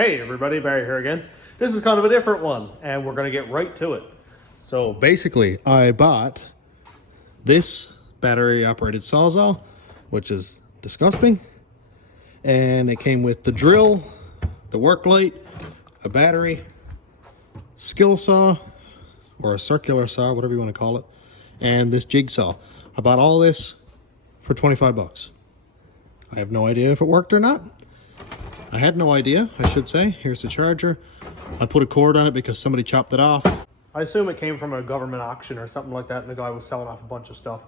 Hey everybody, Barry here again. This is kind of a different one, and we're gonna get right to it. So basically, I bought this battery operated sawzall, which is disgusting. And it came with the drill, the work light, a battery, skill saw, or a circular saw, whatever you want to call it, and this jigsaw. I bought all this for 25 bucks. I have no idea if it worked or not. I had no idea, I should say. Here's the charger. I put a cord on it because somebody chopped it off. I assume it came from a government auction or something like that, and the guy was selling off a bunch of stuff.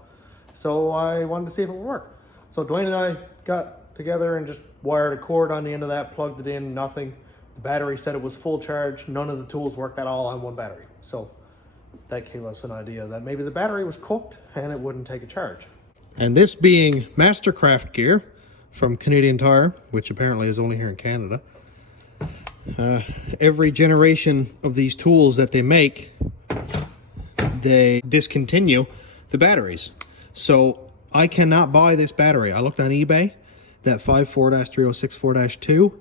So I wanted to see if it would work. So Dwayne and I got together and just wired a cord on the end of that, plugged it in, nothing. The battery said it was full charge. None of the tools worked at all on one battery. So that gave us an idea that maybe the battery was cooked and it wouldn't take a charge. And this being Mastercraft gear from Canadian Tire, which apparently is only here in Canada. Every generation of these tools that they make, they discontinue the batteries. So I cannot buy this battery. I looked on eBay, that 54-3064-2.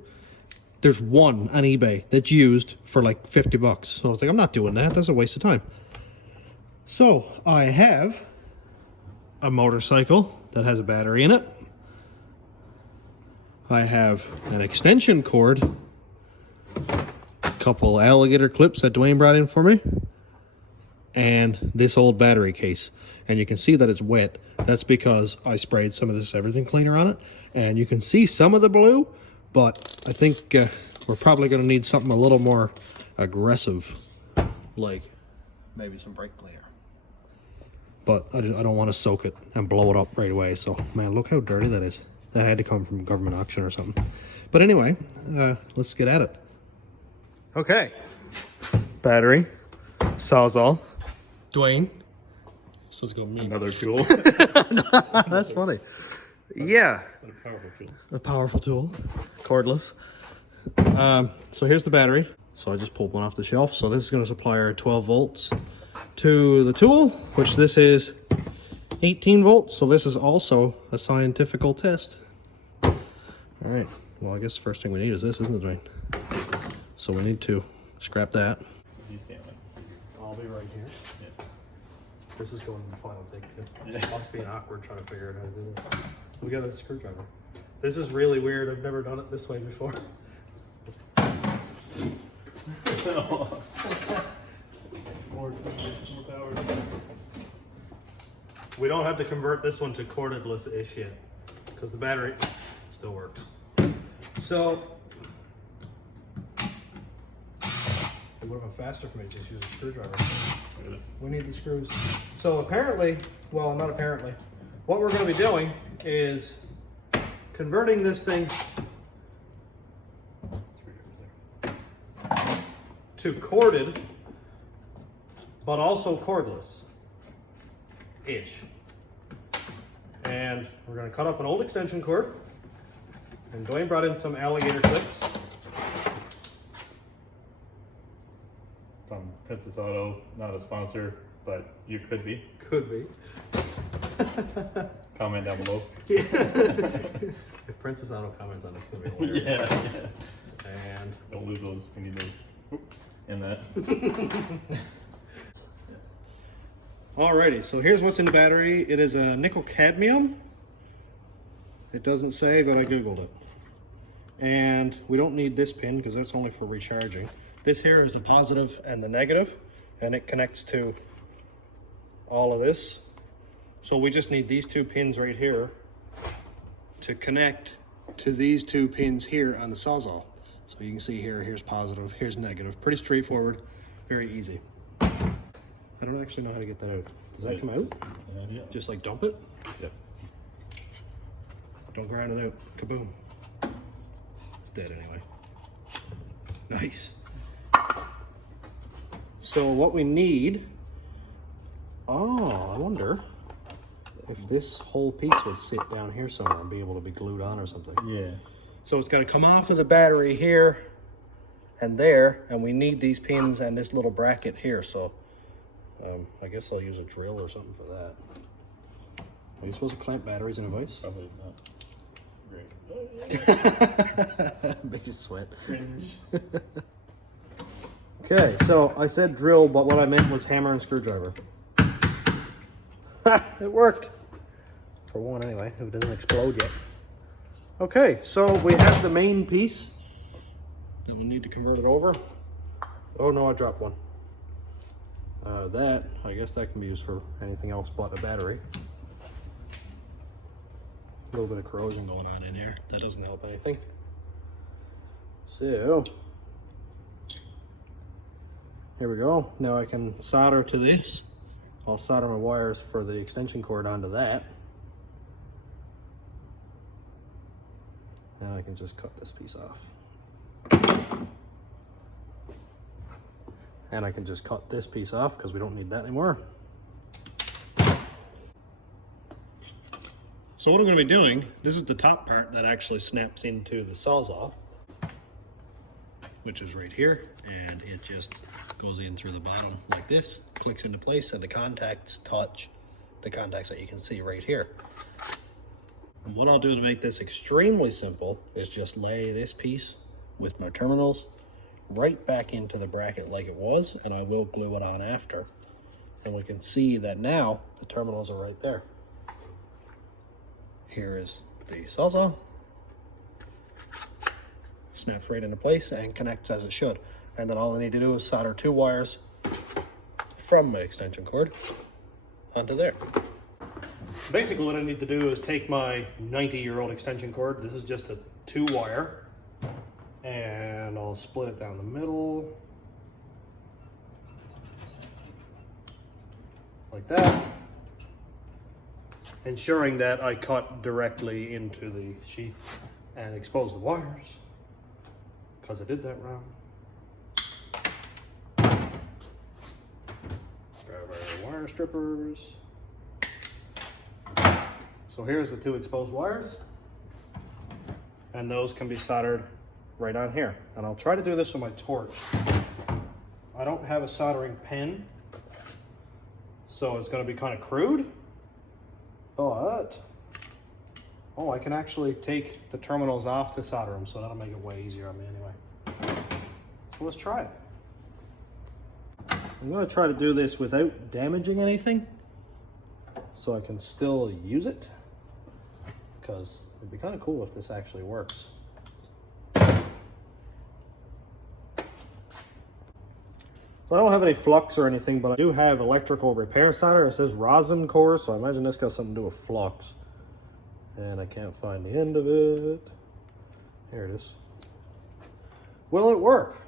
There's one on eBay that's used for like 50 bucks. So I was like, I'm not doing that. That's a waste of time. So I have a motorcycle that has a battery in it. I have an extension cord, a couple alligator clips that Dwayne brought in for me, and this old battery case. And you can see that it's wet. That's because I sprayed some of this everything cleaner on it. And you can see some of the blue, but I think we're probably going to need something a little more aggressive, like maybe some brake cleaner. But I don't want to soak it and blow it up right away. So, man, look how dirty that is. That had to come from a government auction or something. But anyway, let's get at it. Okay. Battery, sawzall, Dwayne. Supposed to go me. Another tool. That's funny. Yeah. What a powerful tool. A powerful tool. Cordless. So here's the battery. So I just pulled one off the shelf. So this is going to supply our 12 volts to the tool, which this is 18 volts. So this is also a scientific test. All right. Well, I guess the first thing we need is this, isn't it, Dwayne? So we need to scrap that. You stand it. I'll be right here. Yeah. This is going to the final take too. Yeah. It must be an awkward trying to figure out how to do this. We got a screwdriver. This is really weird. I've never done it this way before. More power. We don't have to convert this one to cordless-ish yet, because the battery still works. So, it would have been faster for me to just use a screwdriver. We need the screws. So apparently, well, not apparently, what we're going to be doing is converting this thing to corded, but also cordless-ish. And we're going to cut up an old extension cord. And Dwayne brought in some alligator clips. From Princess Auto, not a sponsor, but you could be. Could be. Comment down below. Yeah. If Princess Auto comments on this, it's going to be hilarious. Yeah. And Don't lose those. We need those. In that. alrighty, so here's what's in the battery. It is a nickel cadmium. It doesn't say, but I googled it. And we don't need this pin because that's only for recharging. This here is the positive and the negative, and it connects to all of this. So we just need these two pins right here to connect to these two pins here on the sawzall. So you can see here, here's positive, here's negative. Pretty straightforward, very easy. I don't actually know how to get that out. Does that come out? Yeah. Just like dump it? Yep. Don't grind it out. Kaboom. It's dead anyway. Nice. So what we need, I wonder if this whole piece would sit down here somewhere and be able to be glued on or something. Yeah. So it's got to come off of the battery here and there, and we need these pins and this little bracket here. So I guess I'll use a drill or something for that. Are you supposed to clamp batteries in a vise? Probably not. great. Makes you sweat. Cringe. Okay, so I said drill, but what I meant was hammer and screwdriver. Ha! It worked. For one, anyway, if it doesn't explode yet. Okay, so we have the main piece that we need to convert it over. Oh no, I dropped one. I guess that can be used for anything else but a battery. A little bit of corrosion going on in here. That doesn't help anything. So, here we go. Now I can solder to this. I'll solder my wires for the extension cord onto that. And I can just cut this piece off. And I can just cut this piece off because we don't need that anymore. So what I'm going to be doing, this is the top part that actually snaps into the Sawzall, which is right here, and it just goes in through the bottom like this, clicks into place, and the contacts touch the contacts that you can see right here. And what I'll do to make this extremely simple is just lay this piece with my terminals right back into the bracket like it was, and I will glue it on after. And we can see that now the terminals are right there. Here is the Sawzall. Snaps right into place and connects as it should. And then all I need to do is solder 2 wires from my extension cord onto there. Basically what I need to do is take my 90-year-old extension cord. This is just a 2-wire. And I'll split it down the middle. Like that. Ensuring that I cut directly into the sheath and expose the wires. Because I did that wrong. Grab our wire strippers. So here's the 2 exposed wires. And those can be soldered right on here. And I'll try to do this with my torch. I don't have a soldering pen, so it's going to be kind of crude, but oh, I can actually take the terminals off to solder them, so that'll make it way easier on me anyway. So let's try it. I'm going to try to do this without damaging anything, so I can still use it, because it'd be kind of cool if this actually works. I don't have any flux or anything, but I do have electrical repair solder. It says rosin core, so I imagine this got something to do with flux. And I can't find the end of it. Here it is. Will it work?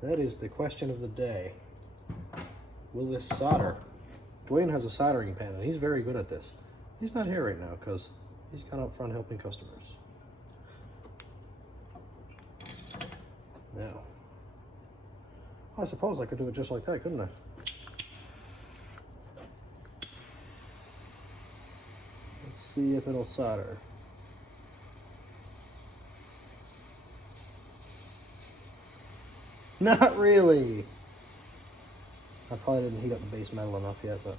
That is the question of the day. Will this solder? Dwayne has a soldering pen, and he's very good at this. He's not here right now because he's gone up front helping customers. Now, I suppose I could do it just like that, couldn't I? Let's see if it'll solder. Not really. I probably didn't heat up the base metal enough yet, but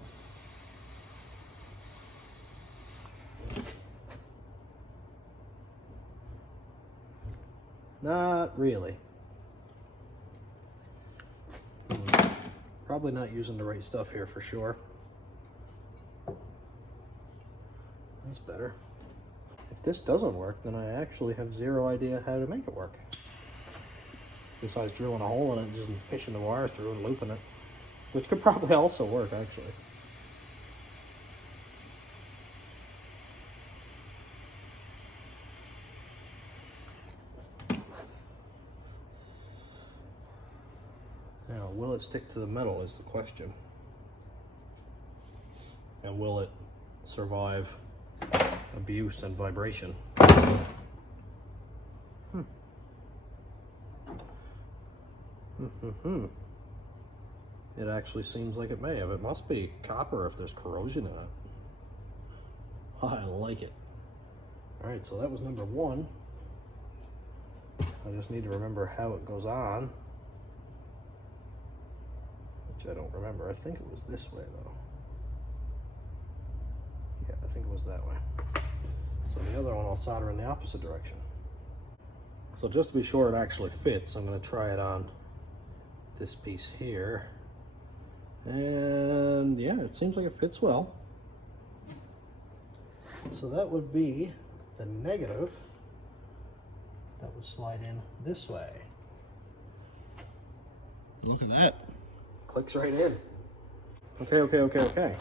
not really. Probably not using the right stuff here for sure. That's better. If this doesn't work, then I actually have zero idea how to make it work. Besides drilling a hole in it and just fishing the wire through and looping it. Which could probably also work, actually. Now, will it stick to the metal is the question. And will it survive abuse and vibration? It actually seems like it may have. It must be copper if there's corrosion in it. I like it. Alright, so that was number 1. I just need to remember how it goes on. Which I don't remember. I think it was this way though. Yeah, I think it was that way. So the other one I'll solder in the opposite direction. So just to be sure it actually fits, I'm going to try it on this piece here. And yeah, it seems like it fits well. So that would be the negative that would slide in this way. Look at that. Clicks right in. Okay.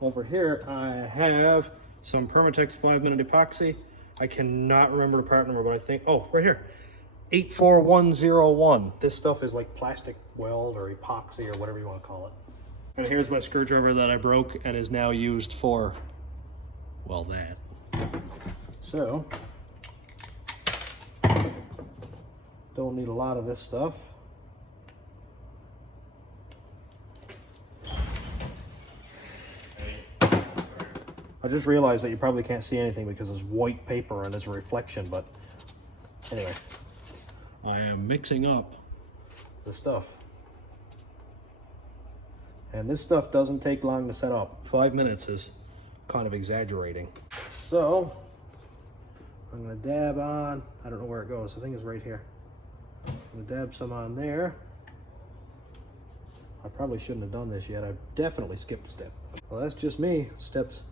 Over here I have some Permatex 5-minute epoxy. I cannot remember the part number, but I think, oh, right here. 84101. This stuff is like plastic weld or epoxy or whatever you want to call it. And here's my screwdriver that I broke and is now used for, well, that. So, don't need a lot of this stuff. I just realized that you probably can't see anything because there's white paper and there's a reflection, but anyway. I am mixing up the stuff. And this stuff doesn't take long to set up. 5 minutes is kind of exaggerating. So, I'm gonna dab on, I don't know where it goes, I think it's right here. I'm gonna dab some on there. I probably shouldn't have done this yet. I've definitely skipped a step. Well, that's just me. Steps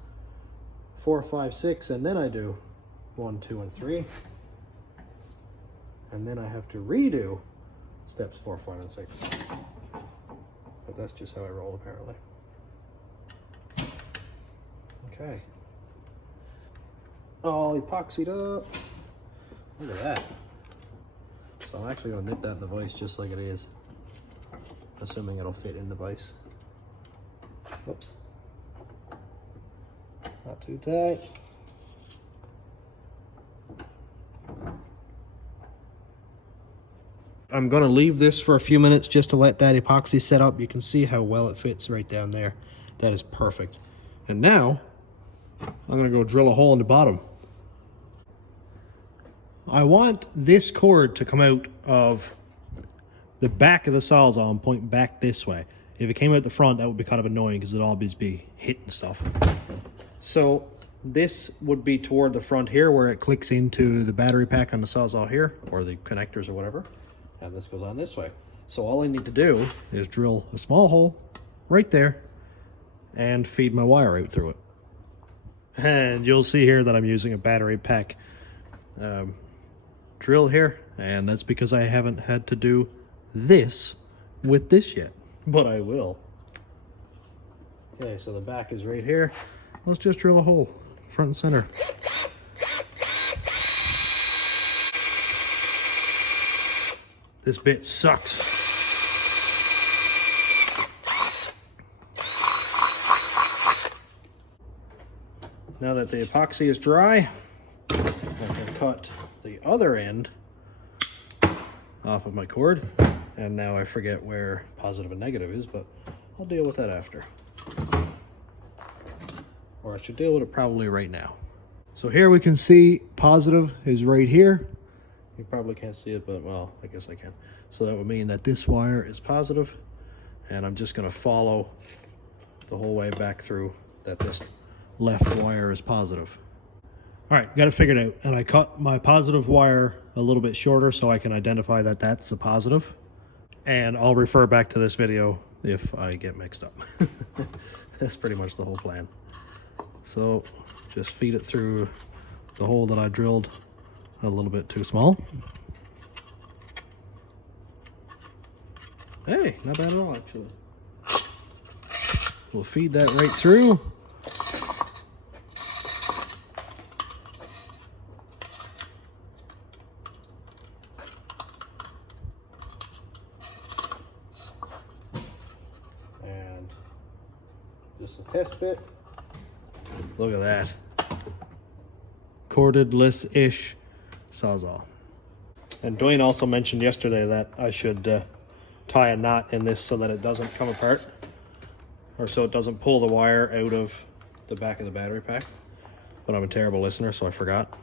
4, 5, 6, and then I do 1, 2, and 3. And then I have to redo steps 4, 5, and 6. But that's just how I roll, apparently. Okay. All epoxied up. Look at that. So I'm actually going to nip that in the vise just like it is, assuming it'll fit in the vise. Oops. Not too tight. I'm going to leave this for a few minutes just to let that epoxy set up. You can see how well it fits right down there. That is perfect. And now I'm going to go drill a hole in the bottom. I want this cord to come out of the back of the sawzall and point back this way. If it came out the front, that would be kind of annoying because it'd always be hitting stuff. So this would be toward the front here where it clicks into the battery pack on the sawzall here, or the connectors or whatever. And this goes on this way. So all I need to do is drill a small hole right there and feed my wire out through it. And you'll see here that I'm using a battery pack drill here, and that's because I haven't had to do this with this yet, but I will. Okay, so the back is right here. Let's just drill a hole front and center. This bit sucks. Now that the epoxy is dry, I can cut the other end off of my cord. And now I forget where positive and negative is, but I'll deal with that after. Or I should deal with it probably right now. So here we can see positive is right here. You probably can't see it, but well, I guess I can. So that would mean that this wire is positive, and I'm just gonna follow the whole way back through that this left wire is positive. All right, got it figured out. And I cut my positive wire a little bit shorter so I can identify that that's a positive. And I'll refer back to this video if I get mixed up. That's pretty much the whole plan. So just feed it through the hole that I drilled a little bit too small. Hey, not bad at all, actually. We'll feed that right through. And just a test fit. Look at that. Cordless-ish sawzall. And Dwayne also mentioned yesterday that I should tie a knot in this so that it doesn't come apart, or so it doesn't pull the wire out of the back of the battery pack. But I'm a terrible listener, so I forgot.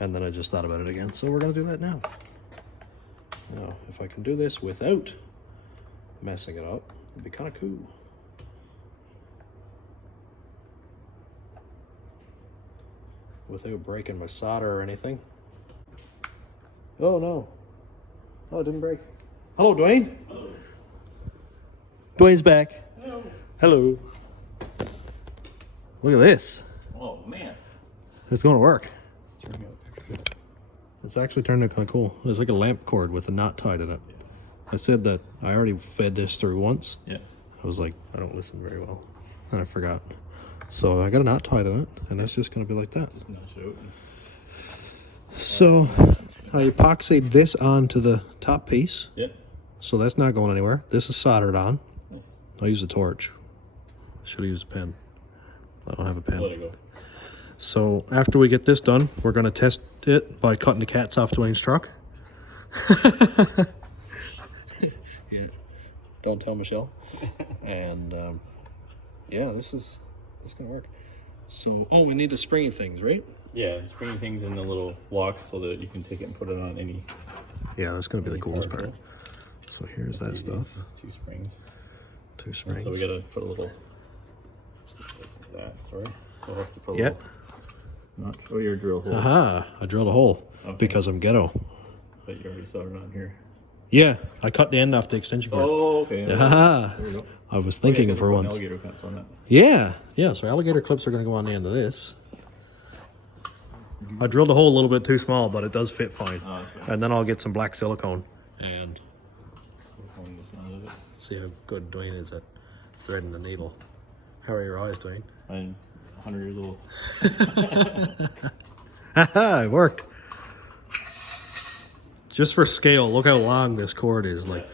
And then I just thought about it again. So we're gonna do that now. Now, if I can do this without messing it up, it'd be kind of cool. without breaking my solder or anything. Oh no. Oh, it didn't break. Hello, Dwayne. Hello. Dwayne's back. Hello. Hello. Look at this. Oh man. It's going to work. It's turning out good. It's actually turned out kind of cool. It's like a lamp cord with a knot tied in it. Yeah. I said that I already fed this through once. Yeah. I was like, I don't listen very well. And I forgot. So I got a knot tied in it, and that's just going to be like that. Just notch it out. So I epoxied this onto the top piece. Yep. So that's not going anywhere. This is soldered on. Nice. I'll use a torch. Should have used a pen. I don't have a pen. Let it go. So after we get this done, we're going to test it by cutting the cats off Dwayne's truck. Yeah. Don't tell Michelle. And yeah, this is going to work. So, oh, we need the springy things, right? Yeah, springy things in the little locks so that you can take it and put it on any. Yeah, that's going to be the coolest part. part. So here's that stuff. That's 2 springs. 2 springs. So we gotta put a little. That sorry. So we'll have to put a Yeah. little. Not show your drill hole. Aha, I drilled a hole because I'm ghetto. But you already saw it on here. Yeah, I cut the end off the extension cord. Oh, okay. Aha. There we go. I was thinking for once. Alligator clips on that. Yeah, so alligator clips are going to go on the end of this. I drilled a hole a little bit too small, but it does fit fine. Oh, that's right. And then I'll get some black silicone and Silicone this out of it. see how good Dwayne is at threading the needle. How are your eyes, Dwayne? I'm 100 years old. Haha, it worked. Just for scale, look how long this cord is. Like,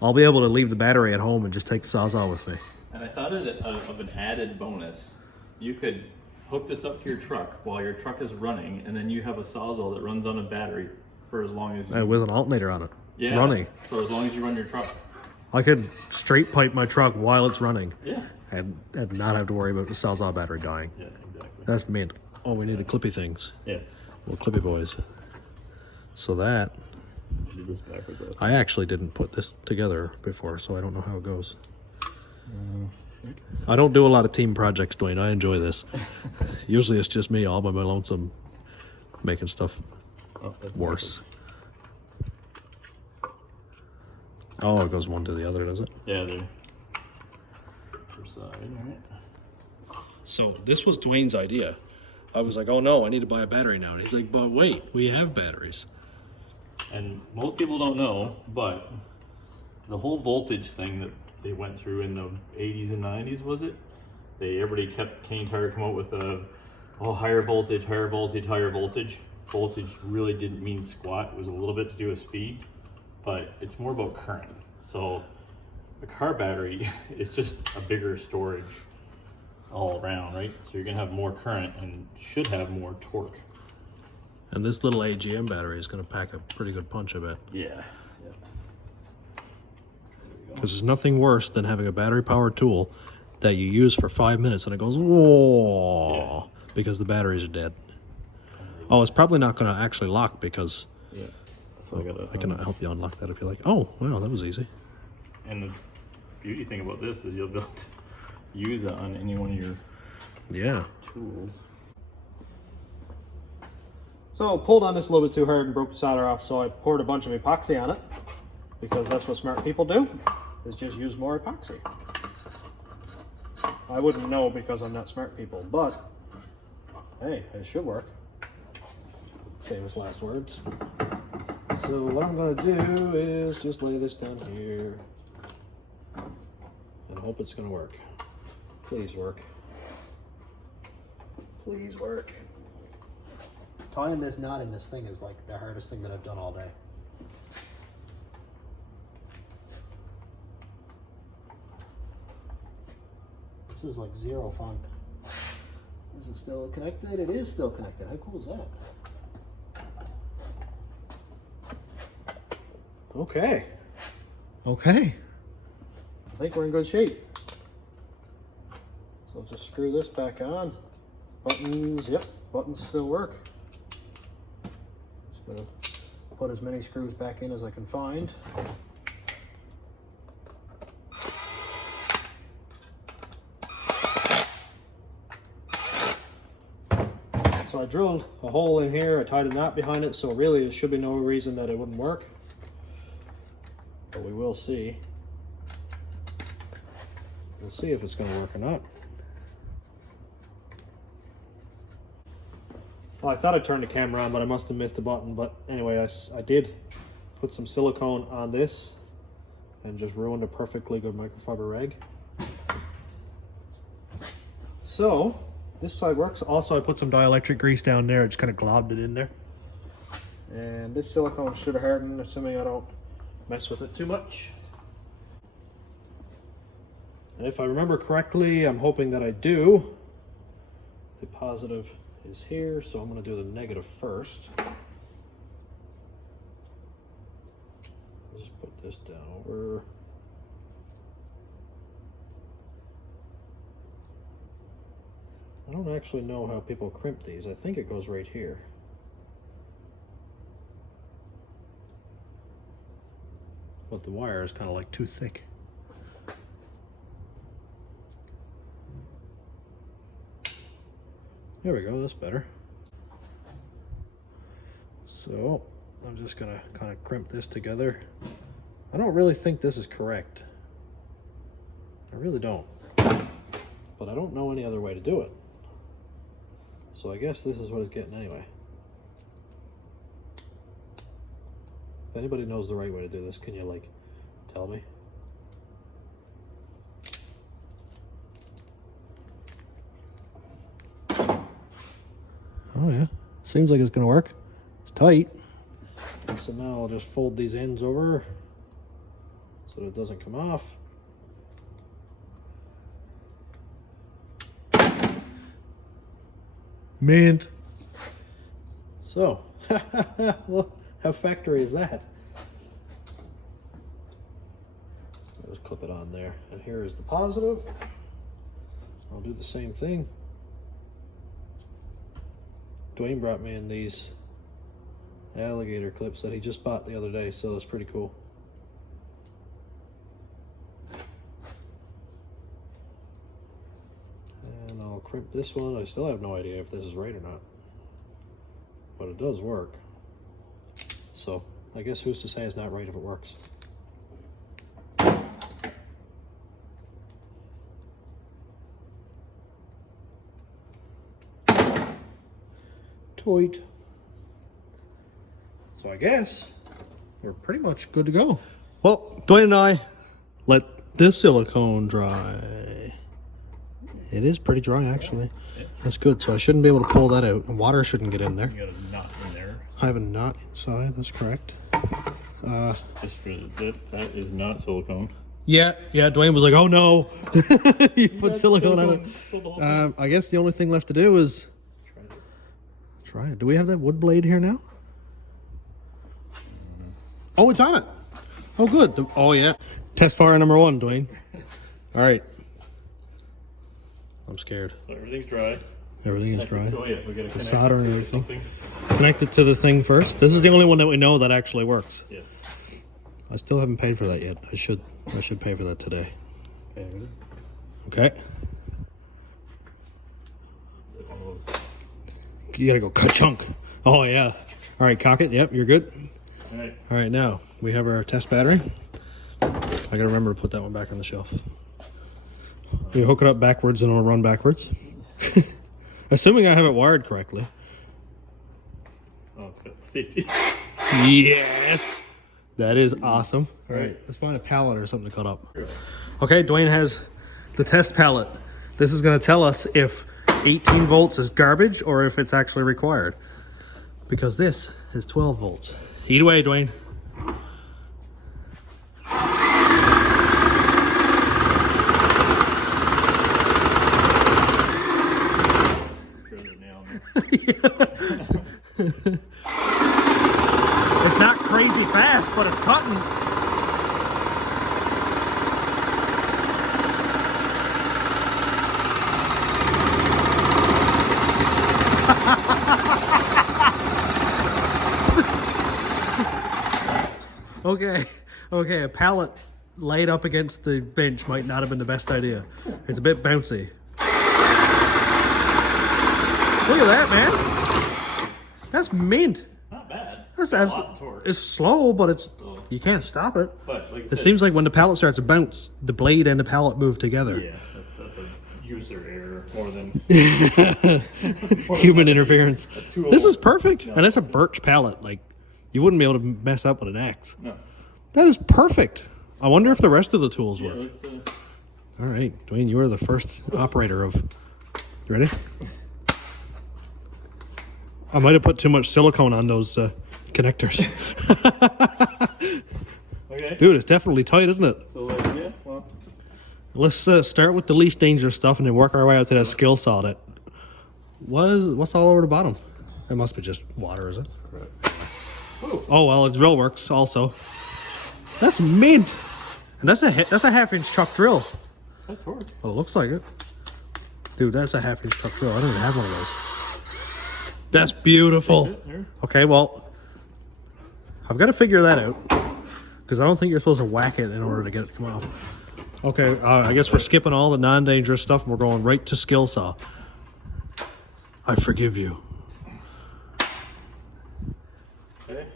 I'll be able to leave the battery at home and just take the Sawzall with me. And I thought of an added bonus. You could hook this up to your truck while your truck is running, and then you have a Sawzall that runs on a battery for as long as you... With an alternator on it. Yeah, Running. for as long as you run your truck. I could straight pipe my truck while it's running. Yeah. And not have to worry about the Sawzall battery dying. Yeah, exactly. That's mint. Oh, we need the clippy things. Yeah. Well, clippy boys. So that... I did this backwards. I actually didn't put this together before, so I don't know how it goes. I don't do a lot of team projects, Dwayne. I enjoy this. Usually it's just me all by my lonesome making stuff worse. Oh, it goes one to the other, does it? Yeah, there. First side, right? So this was Dwayne's idea. I was like, oh no, I need to buy a battery now. And he's like, but wait, we have batteries. And most people don't know, but the whole voltage thing that they went through in the 80s and 90s, was it? Everybody kept Cane Tire come out with higher voltage, higher voltage, higher voltage. Voltage really didn't mean squat. It was a little bit to do with speed, but it's more about current. So a car battery is just a bigger storage all around, right? So you're gonna have more current and should have more torque. And this little AGM battery is going to pack a pretty good punch, I bet. Yeah. Because there's nothing worse than having a battery-powered tool that you use for 5 minutes and it goes, whoa, because the batteries are dead. Oh, it's probably not going to actually lock because... Yeah. So I can help you unlock that if you like. Oh, wow, that was easy. And the beauty thing about this is you'll be able to use it on any one of your tools. So I pulled on this a little bit too hard and broke the solder off, so I poured a bunch of epoxy on it, because that's what smart people do, is just use more epoxy. I wouldn't know because I'm not smart people, but hey, it should work. Famous last words. So what I'm going to do is just lay this down here and hope it's going to work. Please work. Please work. Tying this knot in this thing is like the hardest thing that I've done all day. This is like zero fun. This is still connected. It is still connected. How cool is that? Okay. Okay. I think we're in good shape. So just screw this back on. Buttons, yep, buttons still work. Just gonna put as many screws back in as I can find. So I drilled a hole in here, I tied a knot behind it, so really there should be no reason that it wouldn't work. But we will see. We'll see if it's going to work or not. Well, I thought I turned the camera on, but I must have missed a button. But anyway, I did put some silicone on this and just ruined a perfectly good microfiber rag. So this side works. Also, I put some dielectric grease down there. I just kind of globbed it in there. And this silicone should harden, assuming I don't mess with it too much. And if I remember correctly, I'm hoping that I do. The positive is here, so I'm going to do the negative first. I'll just put this down over. I don't actually know how people crimp these. I think it goes right here. But the wire is kind of like too thick. There we go, that's better. So I'm just gonna kind of crimp this together. I don't really think this is correct. I really don't. But I don't know any other way to do it. So I guess this is what it's getting anyway. If anybody knows the right way to do this, can you like tell me? Oh yeah, seems like it's gonna work. It's tight. So now I'll just fold these ends over so that it doesn't come off. Mint. So, look, how factory is that? I'll just clip it on there. And here is the positive. I'll do the same thing. Dwayne brought me in these alligator clips that he just bought the other day, so that's pretty cool. And I'll crimp this one. I still have no idea if this is right or not, but it does work. So I guess who's to say it's not right if it works. Toit. So I guess we're pretty much good to go. Well, Dwayne and I let this silicone dry. It is pretty dry actually. Yeah. That's good. So I shouldn't be able to pull that out. And water shouldn't get in there. You got a knot in there. I have a knot inside. That's correct. That is not silicone. Yeah. Dwayne was like, "Oh no, you put silicone on it." I guess the only thing left to do is try it. Do we have that wood blade here now? Oh, it's on it. Oh, good. Oh, yeah. Test fire number 1, Dwayne. All right. I'm scared. So everything's dry. Everything is dry. Oh, yeah. We gotta the solder and everything. Something. Connect it to the thing first. This is the only one that we know that actually works. Yeah. I still haven't paid for that yet. I should pay for that today. Okay. Ready? Okay. Is it one of those? You gotta go ka-chunk. Oh, yeah. All right, cock it. Yep, you're good. All right, now we have our test battery. I gotta remember to put that one back on the shelf. You hook it up backwards and it'll run backwards. Assuming I have it wired correctly. Oh, it's got safety. Yes! That is awesome. All right, let's find a pallet or something to cut up. Okay, Dwayne has the test pallet. This is gonna tell us if 18 volts is garbage or if it's actually required. Because this is 12 volts. Eat away, Dwayne. It's not crazy fast, but it's cutting. Okay, a pallet laid up against the bench might not have been the best idea. It's a bit bouncy. Look at that, man. That's mint. It's not bad. That's lots of torque. It's slow, but it's you can't stop it. But like it seems like when the pallet starts to bounce, the blade and the pallet move together. Yeah, that's a user error more than human interference. This is perfect, No. and it's a birch pallet. Like you wouldn't be able to mess up with an axe. No. That is perfect. I wonder if the rest of the tools work. Let's, All right, Dwayne, you are the first operator of. You ready? I might have put too much silicone on those connectors. okay. Dude, it's definitely tight, isn't it? So yeah, well. Let's start with the least dangerous stuff and then work our way out to that skill saw. That what's all over the bottom? It must be just water, is it? Correct. Oh well, it's drill works also. That's mint, and that's a half-inch chuck drill. That torque. Well, it looks like it, dude. That's a half-inch chuck drill. I don't even have one of those. That's beautiful. Okay, well, I've got to figure that out because I don't think you're supposed to whack it in order to get it to come off. Okay, I guess we're skipping all the non-dangerous stuff and we're going right to skill saw. I forgive you. Okay.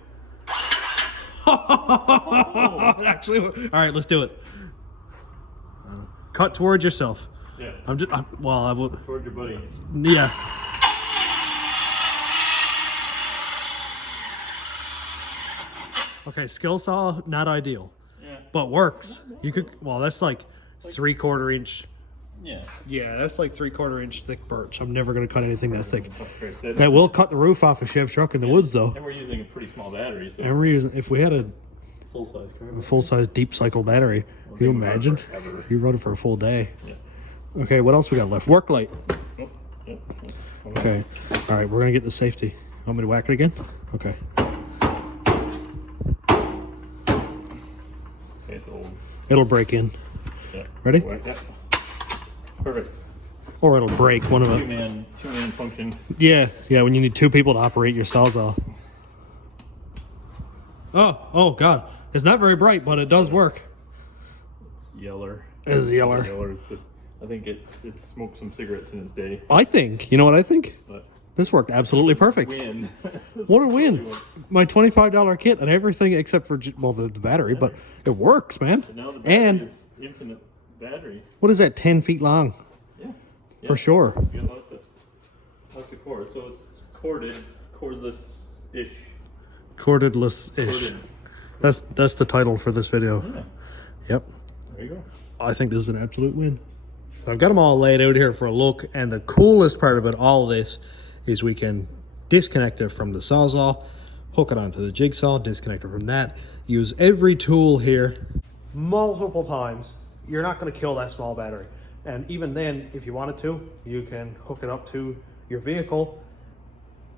Actually, all right, let's do it. Cut towards yourself. Yeah. I will. Toward your buddy. Yeah. Okay, skill saw, not ideal. Yeah. But works. You could, well, that's like 3/4 inch. Yeah. Yeah, that's like 3/4 inch thick birch. I'm never going to cut anything that thick. Okay. That will cut the roof off a Chev truck in the woods, though. And we're using a pretty small battery, so. And we're using, if we had a Full-size car. full-size deep cycle battery, can you imagine? You rode it for a full day. Yeah. Okay, what else we got left? Work light. Oh, yep. Okay. All right, we're going to get the safety. Want me to whack it again? Okay. It's old. It'll break in. Yeah. Ready? Yeah. Perfect. Or it'll break, one of them. Two-man function. Yeah, when you need two people to operate your sawzall. Oh God. It's not very bright, but it does work. It's yeller. It's yeller. I think it smoked some cigarettes in its day. I think, you know what I think? But This worked absolutely perfect. Win. What a win. My $25 kit and everything except for, well, the battery, but it works, man. But now the battery is infinite battery. What is that, 10 feet long? Yeah. For sure. You got lots of cord. So it's cordless-ish. Cordless-ish. That's the title for this video. Yeah. Yep. There you go. I think this is an absolute win. So I've got them all laid out here for a look, and the coolest part about all of this is we can disconnect it from the sawzall, hook it onto the jigsaw, disconnect it from that, use every tool here multiple times. You're not going to kill that small battery. And even then, if you wanted to, you can hook it up to your vehicle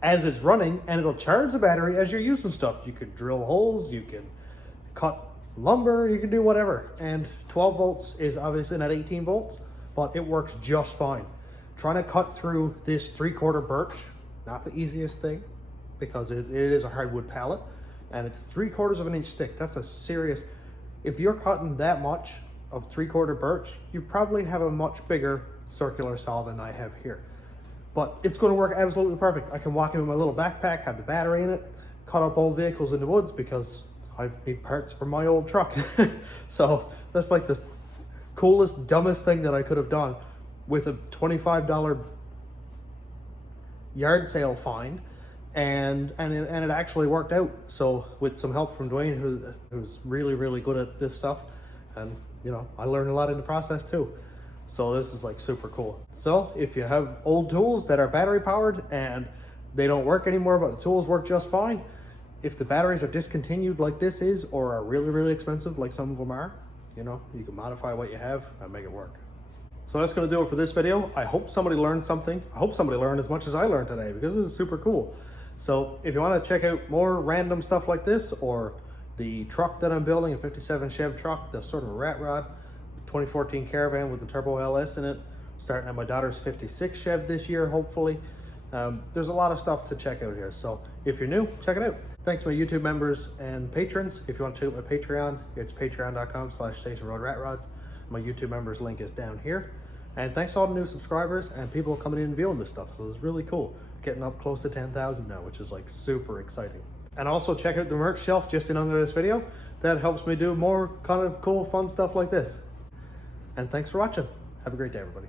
as it's running, and it'll charge the battery as you're using stuff. You could drill holes, you can cut lumber, you can do whatever. And 12 volts is obviously not 18 volts, but it works just fine. Trying to cut through this 3/4 birch, not the easiest thing, because it is a hardwood pallet, and it's 3/4 of an inch thick. That's a serious, if you're cutting that much of 3/4 birch, you probably have a much bigger circular saw than I have here. But it's going to work absolutely perfect. I can walk in with my little backpack, have the battery in it, cut up old vehicles in the woods because I need parts for my old truck. So that's like the coolest, dumbest thing that I could have done with a $25 yard sale find, and it actually worked out. So with some help from Dwayne, who's really, really good at this stuff, and you know, I learned a lot in the process too. So this is like super cool. So if you have old tools that are battery powered and they don't work anymore, but the tools work just fine, if the batteries are discontinued like this is, or are really, really expensive like some of them are, you know, you can modify what you have and make it work. So that's going to do it for this video. I hope somebody learned something. I hope somebody learned as much as I learned today, because this is super cool. So if you want to check out more random stuff like this, or the truck that I'm building, a 57 Chev truck, that's sort of a rat rod, 2014 Caravan with the Turbo LS in it, starting at my daughter's 56 Chev this year, hopefully. There's a lot of stuff to check out here. So if you're new, check it out. Thanks to my YouTube members and patrons. If you want to check out my Patreon, it's patreon.com/stationroadratrods. My YouTube members link is down here. And thanks to all the new subscribers and people coming in and viewing this stuff. So it's really cool. getting up close to 10,000 now, which is like super exciting. And also check out the merch shelf just in under this video. That helps me do more kind of cool, fun stuff like this. And thanks for watching. Have a great day, everybody.